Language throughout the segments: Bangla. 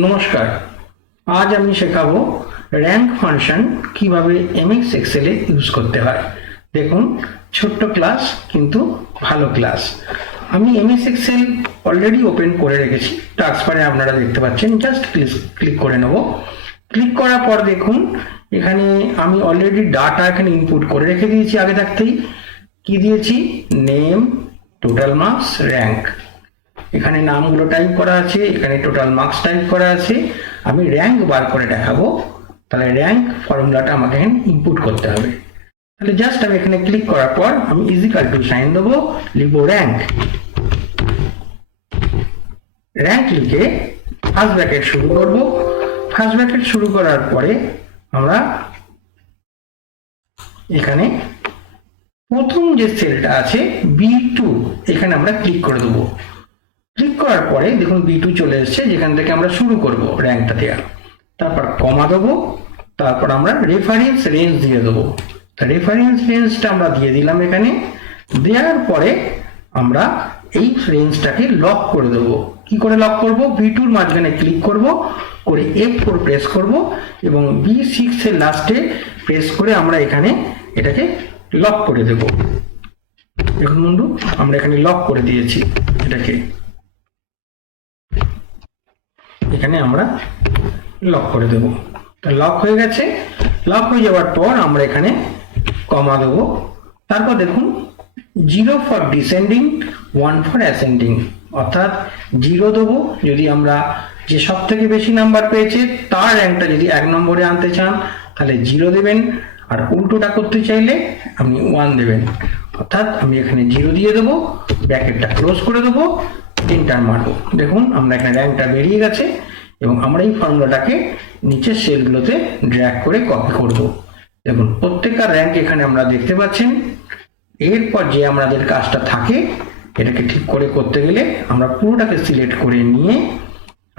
নমস্কার। আজ আমি শেখাবো র্যাঙ্ক ফাংশন কিভাবে এমএস এক্সেলে ইউজ করতে হয়। দেখুন, ছোট্ট ক্লাস কিন্তু ভালো ক্লাস। আমি এমএস এক্সেল অলরেডি ওপেন করে রেখেছি, টাস্কবারে আপনারা দেখতে পাচ্ছেন। জাস্ট ক্লিক করে নেব। ক্লিক করার পর দেখুন এখানে আমি অলরেডি ডাটা এখানে ইনপুট করে রেখে দিয়েছি আগে থাকতেই। কি দিয়েছি? Name, total marks, rank. এখানে নামগুলো টাইপ করা আছে, এখানে টোটাল মার্কস টাইপ করা আছে। আমি র্যাঙ্ক বার করে দেখাবো, তাহলে র্যাঙ্ক ফর্মুলাটা আমাকে এখানে ইনপুট করতে হবে। তাহলে জাস্ট আমি এখানে ক্লিক করার পর আমি ইজিক্যাল টু সাইন দেবো, লিখবো র্যাঙ্ক। র্যাঙ্ক লিখে ফার্স্ট ব্র্যাকেট শুরু করব। ফার্স্ট ব্র্যাকেট শুরু করার পরে আমরা এখানে প্রথম যে সেলটা আছে B2, এখানে আমরা ক্লিক করে দেবো। ক্লিক করার পরে দেখুন B2 চলে এসেছে, যেখান থেকে আমরা শুরু করব র্যাঙ্কটা দেওয়া। তারপর কমা দেবো, তারপর আমরা রেফারেন্স রেঞ্জ দিয়ে দেবো। তা রেফারেন্স রেঞ্জটা আমরা দিয়ে দিলাম। এখানে দেওয়ার পরে আমরা এই রেঞ্জটাকে লক করে দেবো। কি করে লক করব? B2 এর মাঝখানে ক্লিক করব, করে F4 প্রেস করব এবং B6 এর লাস্টে প্রেস করে আমরা এখানে এটাকে লক করে দেব। দেখুন বন্ধু, আমরা এখানে লক করে দিয়েছি এটাকে। এখানে আমরা লক করে দেব। লক হয়ে গেছে। লক হয়ে যাওয়ার পর আমরা এখানে কমা দেব। তারপর দেখুন 0 ফর ডিসেন্ডিং, 1 ফর অ্যাসেন্ডিং, অর্থাৎ 0 দেবো যদি আমরা যে সব থেকে বেশি নাম্বার পেয়েছে তার র্যাঙ্কটা যদি 1 নম্বরে আনতে চান তাহলে 0 দেবেন, আর উল্টোটা করতে চাইলে আপনি 1 দেবেন। অর্থাৎ আমি এখানে 0 দিয়ে দেবো, ব্র্যাকেটটা ক্লোজ করে দেবো, এন্টার মারবো। দেখুন আমরা এখানে র্যাঙ্কটা বেরিয়ে গেছে এবং আমরা এই ফর্মুলাটাকে নিচের সেলগুলোতে ড্র্যাগ করে কপি করব। দেখুন প্রত্যেকটা র্যাঙ্ক এখানে আমরা দেখতে পাচ্ছেন। এরপর যে আমাদের কাজটা থাকে এটাকে ঠিক করে করতে গেলে আমরা পুরোটাকে সিলেক্ট করে নিয়ে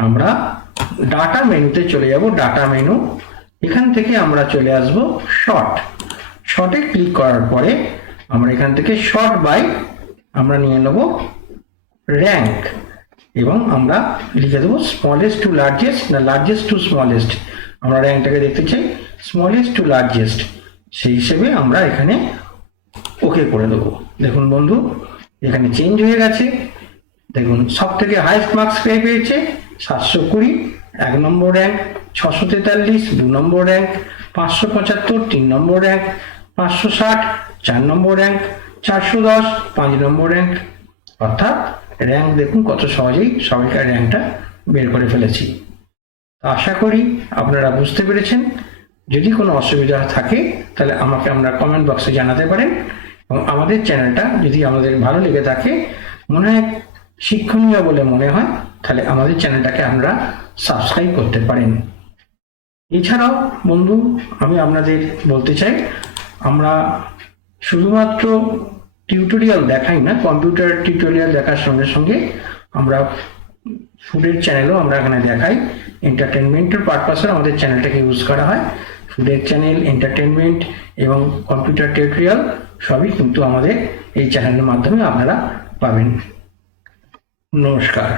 আমরা ডাটা মেনুতে চলে যাব। ডাটা মেনু, এখান থেকে আমরা চলে আসব শর্টে ক্লিক করার পরে আমরা এখান থেকে শর্ট বাই আমরা নিয়ে নেব র্যাঙ্ক এবং আমরা লিখে দেবো স্মলেস্ট টু লার্জেস্ট, না লার্জেস্ট টু স্মলেস্ট। আমরা র্যাঙ্কটাকে দেখতে চাই স্মলেস্ট টু লার্জেস্ট, সেই হিসেবে আমরা এখানে ওকে করে দেবো। দেখুন বন্ধু এখানে চেঞ্জ হয়ে গেছে। দেখুন সব থেকে হাইস্ট মার্কস পেয়েছে 720, 1 নম্বর র্যাঙ্ক, 643 2 নম্বর র্যাঙ্ক, 575 3 নম্বর র্যাঙ্ক, 560 4 নম্বর র্যাঙ্ক, 410 5 নম্বর র্যাঙ্ক। অর্থাৎ র্যাঙ্ক দেখুন কত সহজেই সবাইকার র্যাঙ্কটা বের করে ফেলেছি। আশা করি আপনারা বুঝতে পেরেছেন। যদি কোনো অসুবিধা থাকে তাহলে আমাকে আপনারা কমেন্ট বক্সে জানাতে পারেন এবং আমাদের চ্যানেলটা যদি আমাদের ভালো লেগে থাকে, মনে হয় শিক্ষণীয় বলে মনে হয়, তাহলে আমাদের চ্যানেলটাকে আপনারা সাবস্ক্রাইব করতে পারেন। এছাড়াও বন্ধু আমি আপনাদের বলতে চাই, আমরা শুধুমাত্র টিউটোরিয়াল দেখাই না, কম্পিউটার টিউটোরিয়াল দেখার সঙ্গে সঙ্গে আমরা ফুডের চ্যানেলও আমরা এখানে দেখাই। এন্টারটেনমেন্টের পারপাসে আমাদের চ্যানেলটাকে ইউজ করা হয়। ফুডের চ্যানেল, এন্টারটেনমেন্ট এবং কম্পিউটার টিউটোরিয়াল সবই কিন্তু আমাদের এই চ্যানেলের মাধ্যমে আপনারা পাবেন। নমস্কার।